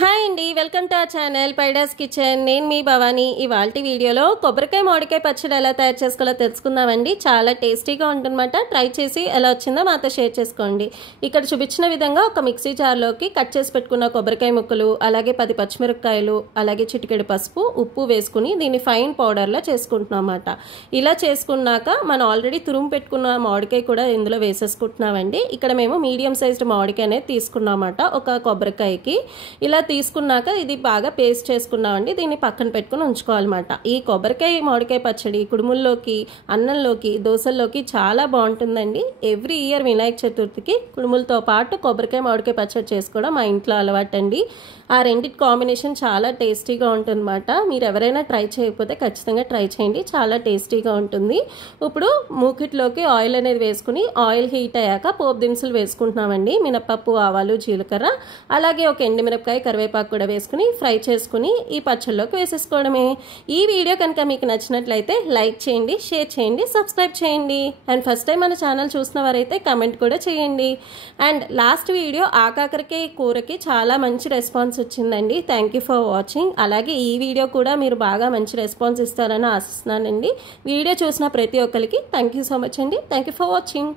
Hi అండి, welcome to our channel పైడాస్ kitchen. నేను మీ భవాని. ఇవాల్టి వీడియోలో కొబ్బరికాయ మామిడికాయ పచ్చడి ఎలా తయారు చేసుకోవాలో తెలుసుకుందామండి. చాలా టేస్టీగా ఉంటుందన్నమాట. ట్రై చేసి ఎలా వచ్చిందో మాతో షేర్ చేసుకోండి. ఇక్కడ చూపించిన విధంగా ఒక మిక్సీ జార్లోకి కట్ చేసి పెట్టుకున్న కొబ్బరికాయ ముక్కలు, అలాగే 10 పచ్చిమిరపకాయలు, అలాగే చిటికెడు పసుపు, ఉప్పు వేసుకుని దీన్ని ఫైన్ పౌడర్లో చేసుకుంటున్నాం అన్నమాట. ఇలా చేసుకున్నాక మనం ఆల్రెడీ తురుము పెట్టుకున్న మామిడికాయ కూడా ఇందులో వేసేసుకుంటున్నామండి. ఇక్కడ మేము మీడియం సైజ్డ్ మామిడికాయ అనేది తీసుకున్నాం అన్నమాట ఒక కొబ్బరికాయకి. ఇలా తీసుకున్నాక ఇది బాగా పేస్ట్ చేసుకున్నామండి. దీన్ని పక్కన పెట్టుకుని ఉంచుకోవాలన్నమాట. ఈ కొబ్బరికాయ మామిడికాయ పచ్చడి కుడుముల్లోకి, అన్నంలోకి, దోశల్లోకి చాలా బాగుంటుందండి. ఎవ్రీ ఇయర్ వినాయక చతుర్థికి కుడుములతో పాటు కొబ్బరికాయ మామిడికాయ పచ్చడి చేసుకోవడం మా ఇంట్లో అలవాటండి. ఆ రెండింటి కాంబినేషన్ చాలా టేస్టీగా ఉంటుందన్నమాట. మీరు ఎవరైనా ట్రై చేయకపోతే ఖచ్చితంగా ట్రై చేయండి, చాలా టేస్టీగా ఉంటుంది. ఇప్పుడు మూకిట్లోకి ఆయిల్ అనేది వేసుకుని ఆయిల్ హీట్ అయ్యాక పోపు దినుసులు వేసుకుంటున్నామండి. మినపప్పు, ఆవాలు, జీలకర్ర, అలాగే ఒక ఎండుమిరపకాయ, కరివేపాకు కూడా వేసుకుని ఫ్రై చేసుకుని ఈ పచ్చళ్ళలోకి వేసేసుకోవడమే. ఈ వీడియో కనుక మీకు నచ్చినట్లయితే లైక్ చేయండి, షేర్ చేయండి, సబ్స్క్రైబ్ చేయండి. అండ్ ఫస్ట్ టైం మన ఛానల్ చూసిన వారైతే కమెంట్ కూడా చేయండి. అండ్ లాస్ట్ వీడియో ఆకాకరకాయ కూరకి చాలా మంచి రెస్పాన్స్ వచ్చిందండి. Thank you for watching. అలాగే ఈ వీడియో కూడా మీరు బాగా మంచి రెస్పాన్స్ ఇస్తారని ఆశిస్తున్నానండి. వీడియో చూసిన ప్రతి ఒక్కరికి థ్యాంక్ యూ సో మచ్ అండి. Thank you for watching.